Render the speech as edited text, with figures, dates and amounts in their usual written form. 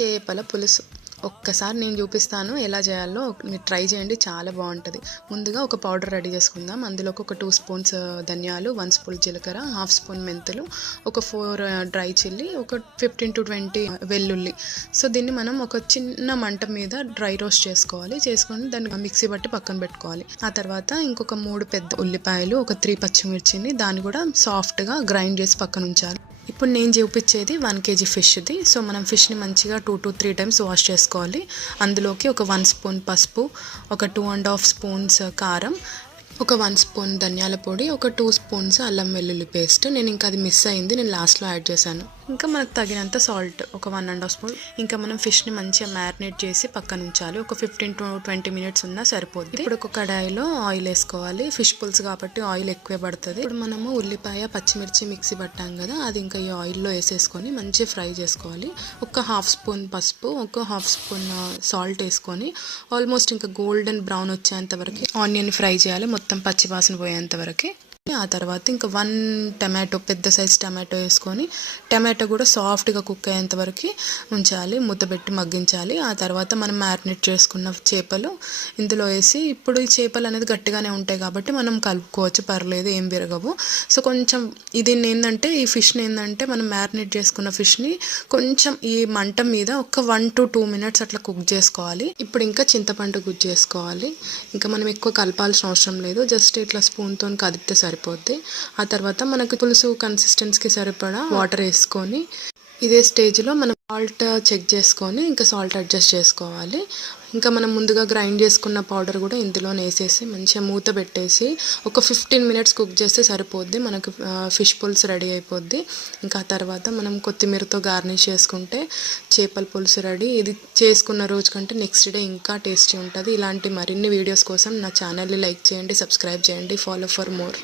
చేపల పులుసు ఒక్కసారి నేను చూపిస్తాను ఎలా చేయాలో మీరు ట్రై చేయండి, చాలా బాగుంటుంది. ముందుగా ఒక పౌడర్ రెడీ చేసుకుందాం. అందులోకి ఒక 2 స్పూన్స్ ధనియాలు, 1 స్పూన్ జీలకర్ర, హాఫ్ స్పూన్ మెంతులు, ఒక 4 డ్రై చిల్లీ, ఒక 15 to 20 వెల్లుల్లి. సో దీన్ని మనం ఒక చిన్న మంట మీద డ్రై రోస్ట్ చేసుకోవాలి. చేసుకొని దాన్ని మిక్సీ బట్టి పక్కన పెట్టుకోవాలి. ఆ తర్వాత ఇంకొక 3 పెద్ద ఉల్లిపాయలు, ఒక 3 పచ్చిమిర్చిని దాన్ని కూడా సాఫ్ట్గా గ్రైండ్ చేసి పక్కన ఉంచాలి. ఇప్పుడు నేను చూపించేది 1 kg ఫిష్ది. సో మనం ఫిష్ని మంచిగా 2 to 3 టైమ్స్ వాష్ చేసుకోవాలి. అందులోకి ఒక 1 స్పూన్ పసుపు, ఒక 2.5 స్పూన్స్ కారం, ఒక 1 స్పూన్ ధనియాల పొడి, ఒక 2 స్పూన్స్ అల్లం వెల్లుల్లి పేస్ట్. నేను ఇంకా అది మిస్ అయింది, నేను లాస్ట్లో యాడ్ చేశాను. ఇంకా మనకు తగినంత సాల్ట్, ఒక 1.5 స్పూన్. ఇంకా మనం ఫిష్ని మంచిగా మ్యారినేట్ చేసి పక్కన ఉంచాలి. ఒక 15 to 20 మినిట్స్ ఉన్నా సరిపోద్ది. ఇప్పుడు ఒక కడాయిలో ఆయిల్ వేసుకోవాలి. ఫిష్ పులుసు కాబట్టి ఆయిల్ ఎక్కువే పడుతుంది. ఇప్పుడు మనము ఉల్లిపాయ, పచ్చిమిర్చి మిక్సీ పట్టాం కదా, అది ఇంకా ఈ ఆయిల్లో వేసేసుకొని మంచిగా ఫ్రై చేసుకోవాలి. ఒక హాఫ్ స్పూన్ పసుపు, ఒక హాఫ్ స్పూన్ సాల్ట్ వేసుకొని ఆల్మోస్ట్ ఇంకా గోల్డెన్ బ్రౌన్ వచ్చేంత వరకు ఆనియన్ ఫ్రై చేయాలి, మొత్తం పచ్చివాసన పోయేంత వరకు. ఆ తర్వాత ఇంకా 1 టమాటో, పెద్ద సైజ్ టమాటో వేసుకొని టమాటో కూడా సాఫ్ట్గా కుక్ అయ్యేంత వరకు ఉంచాలి, మూత పెట్టి మగ్గించాలి. ఆ తర్వాత మనం మ్యారినేట్ చేసుకున్న చేపలు ఇందులో వేసి, ఇప్పుడు ఈ చేపలు అనేది గట్టిగానే ఉంటాయి కాబట్టి మనం కలుపుకోవచ్చు, పర్లేదు, ఏం విరగవు. సో కొంచెం దీన్ని ఏంటంటే, ఈ ఫిష్ని ఏంటంటే మనం మ్యారినేట్ చేసుకున్న ఫిష్ని కొంచెం ఈ మంట మీద ఒక 1 to 2 మినిట్స్ అట్లా కుక్ చేసుకోవాలి. ఇప్పుడు ఇంకా చింతపండు గుజ్జు చేసుకోవాలి. ఇంకా మనం ఎక్కువ కలపాల్సిన అవసరం లేదు, జస్ట్ ఇట్లా స్పూన్తో కదిపితే సరిపోద్ది. ఆ తర్వాత మనకు పులుసు కన్సిస్టెన్సీకి సరిపడా వాటర్ వేసుకొని, ఇదే స్టేజ్లో మనం సాల్ట్ చెక్ చేసుకొని ఇంకా సాల్ట్ అడ్జస్ట్ చేసుకోవాలి. ఇంకా మనం ముందుగా గ్రైండ్ చేసుకున్న పౌడర్ కూడా ఇందులో వేసేసి మంచిగా మూత పెట్టేసి ఒక 15 మినిట్స్ కుక్ చేస్తే సరిపోద్ది, మనకు ఫిష్ పులుసు రెడీ అయిపోద్ది. ఇంకా ఆ తర్వాత మనం కొత్తిమీరతో గార్నిష్ చేసుకుంటే చేపల పులుసు రెడీ. ఇది చేసుకున్న రోజు కంటే నెక్స్ట్ డే ఇంకా టేస్టీ ఉంటుంది. ఇలాంటి మరిన్ని వీడియోస్ కోసం నా ఛానల్ని లైక్ చేయండి, సబ్స్క్రైబ్ చేయండి, ఫాలో ఫర్ మోర్.